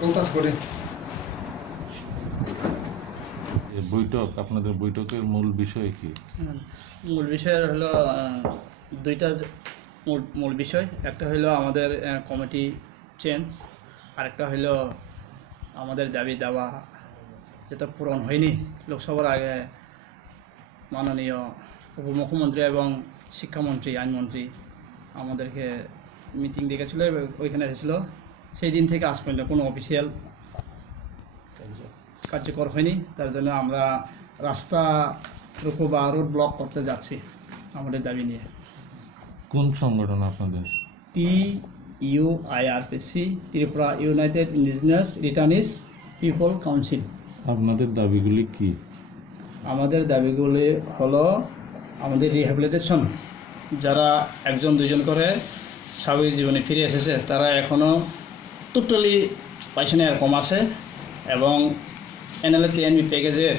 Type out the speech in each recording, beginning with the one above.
কোনটাস করে বৈঠক আপনাদের বৈঠকের মূল বিষয় কি? মূল বিষয় হলো দুইটা মূল বিষয়। একটা হলো আমাদের কমিটি চেঞ্জ, আরেকটা হলো আমাদের দাবি দাওয়া যেটা পূরণ হয়নি। লোকসভার আগে মাননীয় উপমুখ্যমন্ত্রী এবং শিক্ষামন্ত্রী আইনমন্ত্রী আমাদেরকে মিটিং ডেকেছিল এবং ওইখানে এসেছিলো। সেই দিন থেকে আজ পর্যন্ত কোনো অফিসিয়াল কার্যকর হয়নি। তার জন্য আমরা রাস্তা রুকু বা রোড ব্লক করতে যাচ্ছি আমাদের দাবি নিয়ে। কোন সংগঠন আপনাদের? TUIRPC, Tripura united indigenous returnees people council. আপনাদের দাবিগুলি কি? আমাদের দাবিগুলি হলো আমাদের রিহ্যাবিলিটেশন, যারা একজন দুজন করে স্বাভাবিক জীবনে ফিরে এসেছে তারা এখনও টোটালি পাইছে না এরকম আছে, এবং NLA-TNB প্যাকেজের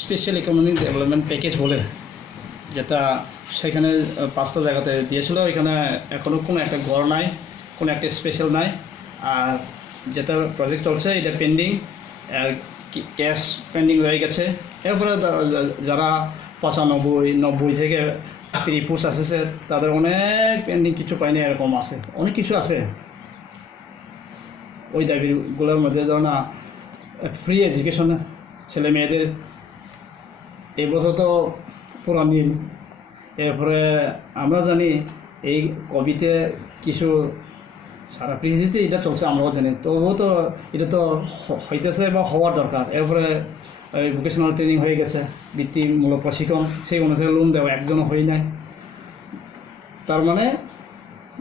স্পেশাল ইকোনমিক ডেভেলপমেন্ট প্যাকেজ বলে যেটা সেখানে 5টা জায়গাতে দিয়েছিল, ওইখানে এখনও কোনো একটা ঘর নাই, কোনো একটা স্পেশাল নাই। আর যেটা প্রজেক্ট চলছে এটা পেন্ডিং, ক্যাশ পেন্ডিং রয়ে গেছে। এরপরে যারা 95-90 থেকে প্রি-পোস্ট আসেছে তাদের অনেক পেন্ডিং, কিছু পায়নি, এরকম আছে, অনেক কিছু আছে। ওই দাবিগুলোর মধ্যে ধরো না ফ্রি এডুকেশন ছেলে মেয়েদের, এই বছর তো পুরো নীল। এরপরে আমরা জানি এই কবিতে কিছু সারা পৃথিবীতে এটা চলছে, আমরাও জানি, তবুও তো এটা তো হইতেছে বা হওয়ার দরকার। এরপরে এই ভোকেশনাল ট্রেনিং হয়ে গেছে, বৃত্তিমূলক প্রশিক্ষণ, সেই অনুসারে লোন দেওয়া একজনও হয়ে নাই। তার মানে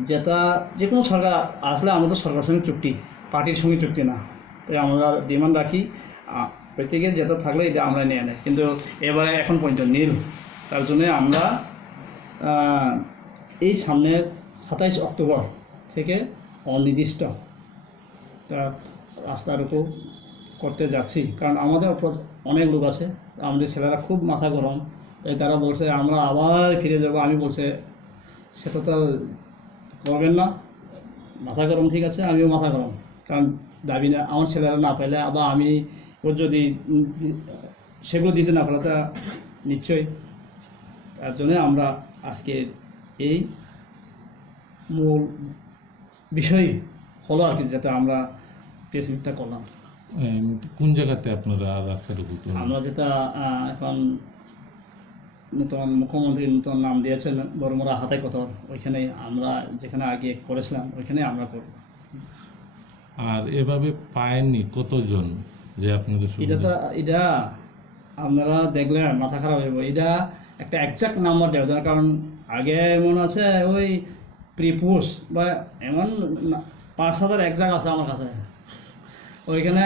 যেটা যে কোনো সরকার আসলে আমাদের সরকারের সঙ্গে চুক্তি, পার্টির সঙ্গে চুক্তি না। তাই আমরা ডিমান্ড রাখি প্রত্যেকের যেটা থাকলে এটা আমরা নিয়ে নেই, কিন্তু এবারে এখন পর্যন্ত নীল। তার জন্যে আমরা এই সামনে 27 অক্টোবর থেকে অনির্দিষ্ট রাস্তার উপর করতে যাচ্ছি। কারণ আমাদের অনেক লোক আছে, আমাদের ছেলেরা খুব মাথা গরম, তাই তারা বলছে আমরা আবার ফিরে যাব। আমি বলছে সেটা তো করবেন না, মাথা গরম ঠিক আছে, আমিও মাথা গরম। কারণ দাবি না আমার ছেলেরা না পেলে আবার আমি ওর যদি সেগুলো দিতে না পারে তা নিশ্চয়ই। তার জন্যে আমরা আজকে এই মূল বিষয় হলো আর কি, যাতে আমরা প্রেস মিটটা করলাম। কোন জায়গাতে আপনারা রাস্তার উপর? আমরা যেটা এখন নতুন মুখ্যমন্ত্রী নতুন নাম দিয়েছেন বড়মুড়া হাতাই কথা, ওইখানে আমরা যেখানে আগে করেছিলাম ওইখানে আমরা করব। আর এভাবে পায়নি কতজন যে আপনাদের? এটা আপনারা দেখলে মাথা খারাপ হইব। এটা একটা একজাক্ট নাম্বার দেওয়া যায়, কারণ আগে এমন আছে ওই প্রিপোস বা এমন 5,000 একজাক্ট আছে আমার কাছে। ওইখানে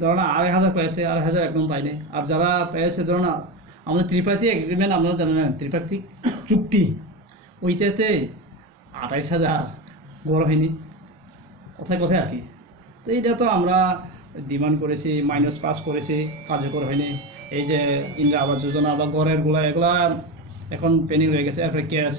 ধরো না 2,500 পেয়েছে, 2,500 একদম পাইনি। আর যারা পেয়েছে ধরো না আমাদের ত্রিপাক্ষিক এগ্রিমেন্ট, আপনারা জানেন না, ত্রিপাক্ষিক চুক্তি, ওইটাতে 28,000 গড় হয়নি, কোথায় কোথায় আর কি। তো এইটা তো আমরা ডিমান্ড করেছি, -5 করেছি, কার্যকর হয়নি। এই যে ইন্দিরা আবাস যোজনা বা ঘরের এগুলা এখন পেন্ডিং রয়ে গেছে। এরপরে গ্যাস